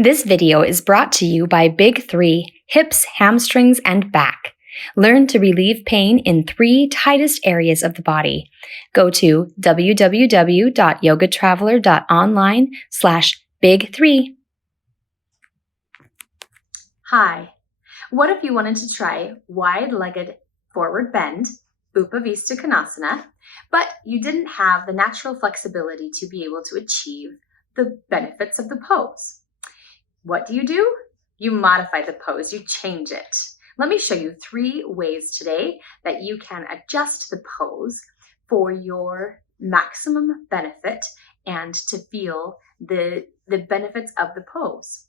This video is brought to you by Big 3, hips, hamstrings, and back. Learn to relieve pain in 3 tightest areas of the body. Go to www.yogatraveler.online/big3. Hi. What if you wanted to try wide-legged forward bend, upavista konasana, but you didn't have the natural flexibility to be able to achieve the benefits of the pose? What do? You modify the pose, you change it. Let me show you 3 ways today that you can adjust the pose for your maximum benefit and to feel the benefits of the pose.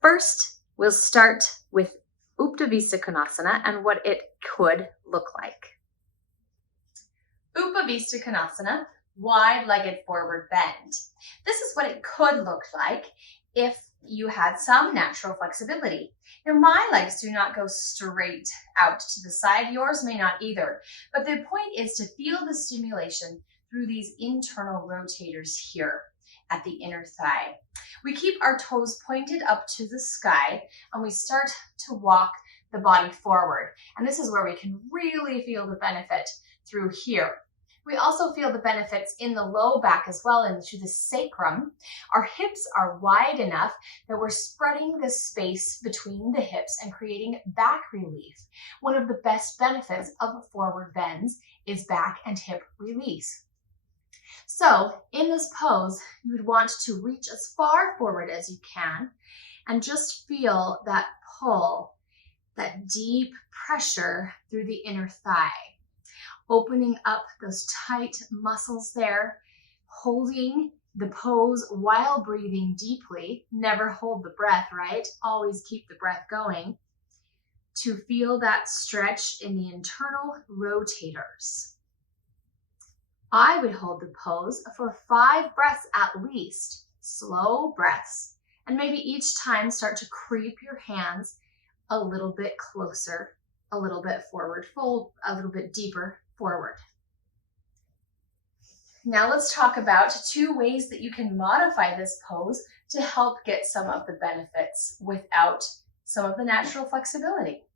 First, we'll start with upavista konasana and what it could look like. Upavista konasana, wide-legged forward bend. This is what it could look like if you had some natural flexibility. Now, my legs do not go straight out to the side. Yours may not either. But the point is to feel the stimulation through these internal rotators here at the inner thigh. We keep our toes pointed up to the sky and we start to walk the body forward. And this is where we can really feel the benefit through here. We also feel the benefits in the low back as well into the sacrum. Our hips are wide enough that we're spreading the space between the hips and creating back relief. One of the best benefits of forward bends is back and hip release. So in this pose, you would want to reach as far forward as you can and just feel that pull, that deep pressure through the inner thigh. Opening up those tight muscles there, holding the pose while breathing deeply. Never hold the breath, right? Always keep the breath going to feel that stretch in the internal rotators. I would hold the pose for 5 breaths at least, slow breaths, and maybe each time start to creep your hands a little bit closer, a little bit forward, fold a little bit deeper forward. Now let's talk about 2 ways that you can modify this pose to help get some of the benefits without some of the natural flexibility.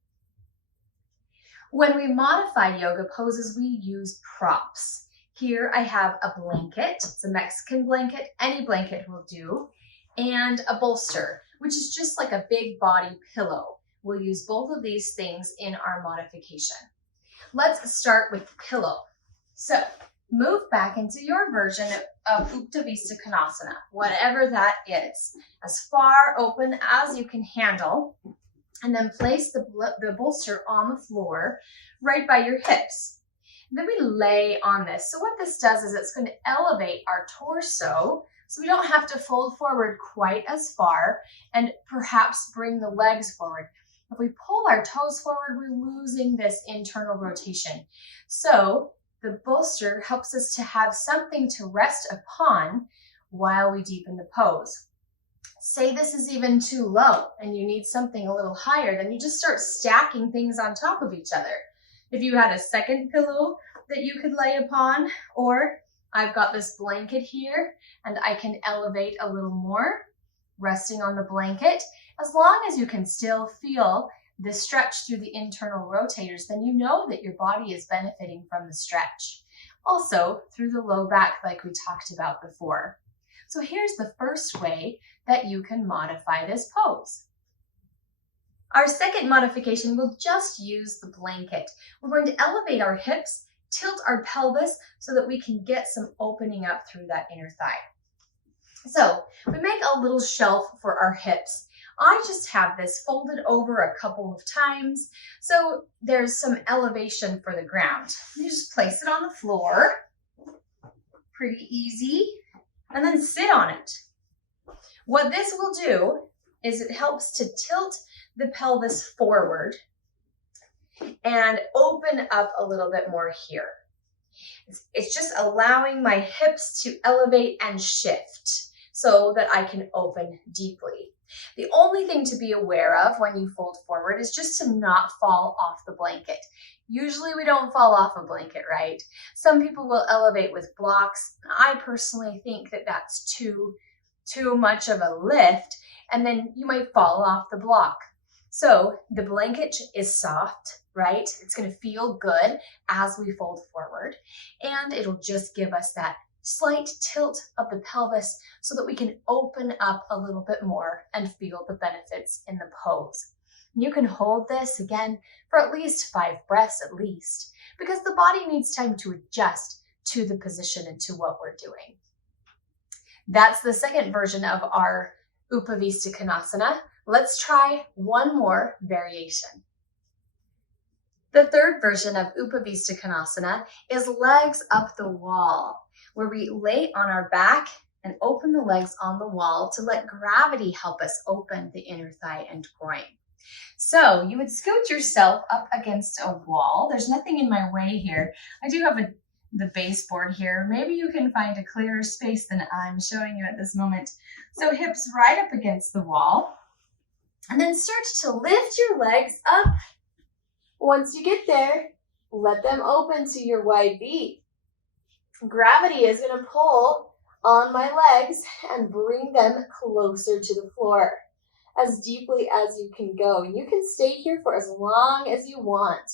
When we modify yoga poses, we use props. Here I have a blanket, it's a Mexican blanket, any blanket will do, and a bolster, which is just like a big body pillow. We'll use both of these things in our modification. Let's start with the pillow. So move back into your version of upavista konasana, whatever that is, as far open as you can handle, and then place the bolster on the floor right by your hips. And then we lay on this. So what this does is it's going to elevate our torso so we don't have to fold forward quite as far and perhaps bring the legs forward. If we pull our toes forward, we're losing this internal rotation. So the bolster helps us to have something to rest upon while we deepen the pose. Say this is even too low and you need something a little higher, then you just start stacking things on top of each other. If you had a second pillow that you could lay upon, or I've got this blanket here and I can elevate a little more, resting on the blanket. As long as you can still feel the stretch through the internal rotators, then you know that your body is benefiting from the stretch. Also, through the low back like we talked about before. So here's the first way that you can modify this pose. Our second modification will just use the blanket. We're going to elevate our hips, tilt our pelvis so that we can get some opening up through that inner thigh. So we make a little shelf for our hips. I just have this folded over a couple of times, so there's some elevation for the ground. You just place it on the floor, pretty easy, and then sit on it. What this will do is it helps to tilt the pelvis forward and open up a little bit more here. It's just allowing my hips to elevate and shift so that I can open deeply. The only thing to be aware of when you fold forward is just to not fall off the blanket. Usually we don't fall off a blanket, right? Some people will elevate with blocks. I personally think that that's too much of a lift, and then you might fall off the block. So the blanket is soft, right? It's going to feel good as we fold forward, and it'll just give us that slight tilt of the pelvis so that we can open up a little bit more and feel the benefits in the pose. You can hold this again for at least 5 breaths at least, because the body needs time to adjust to the position and to what we're doing. That's the second version of our upavista konasana. Let's try one more variation. The third version of upavista konasana is legs up the wall, where we lay on our back and open the legs on the wall to let gravity help us open the inner thigh and groin. So you would scoot yourself up against a wall. There's nothing in my way here. I do have the baseboard here. Maybe you can find a clearer space than I'm showing you at this moment. So hips right up against the wall. And then start to lift your legs up. Once you get there, let them open to your wide V. Gravity is going to pull on my legs and bring them closer to the floor, as deeply as you can go. And you can stay here for as long as you want.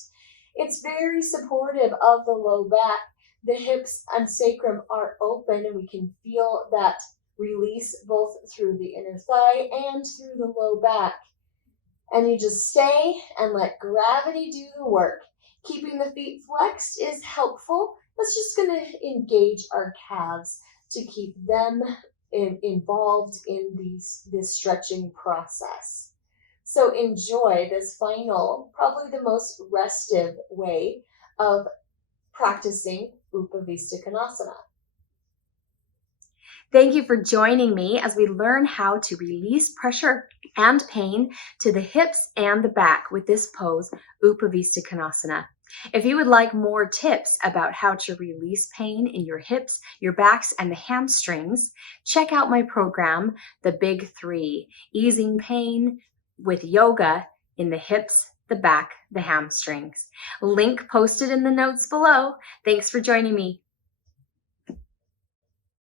It's very supportive of the low back. The hips and sacrum are open, and we can feel that release both through the inner thigh and through the low back. And you just stay and let gravity do the work. Keeping the feet flexed is helpful. That's just going to engage our calves to keep them involved in this stretching process. So enjoy this final, probably the most restive way of practicing upavista konasana. Thank you for joining me as we learn how to release pressure and pain to the hips and the back with this pose, upavista konasana. If you would like more tips about how to release pain in your hips, your backs, and the hamstrings, check out my program, The Big 3, Easing Pain with Yoga in the Hips, the Back, the Hamstrings. Link posted in the notes below. Thanks for joining me.